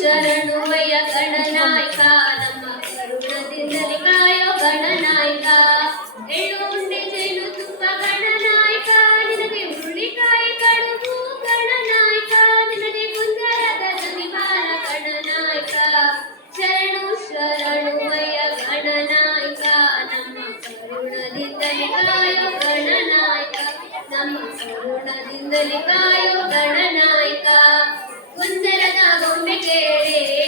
ಶರಣುವಯ ಗಣನಾಯಕ ನಮ್ಮ ಕರುಣದಿಂದಲೇ ಕಾಯೋ ಗಣನಾಯಕ ಎಳ್ಳು ಉಂಡೆ ಜೇನು ತುಪ್ಪ ಗಣನಾಯಕ ನಿನಗೆ ಹುರುಳಿಕಾಯಿ ಕಡುಬು ಗಣನಾಯಕ ನಿನಗೆ ಕುಂದರದ ಜನಿವಾರ ಗಣನಾಯಕ ಶರಣು ಶರಣುವಯ ಗಣನಾಯಕ ನಮ್ಮ ಕರುಣದಿಂದಲೇ ಕಾಯೋ ಗಣನಾಯಕ ನಮ್ಮ ಕರುಣದಿಂದಲೇ ಕಾಯೋ சொல்லுகிறேன்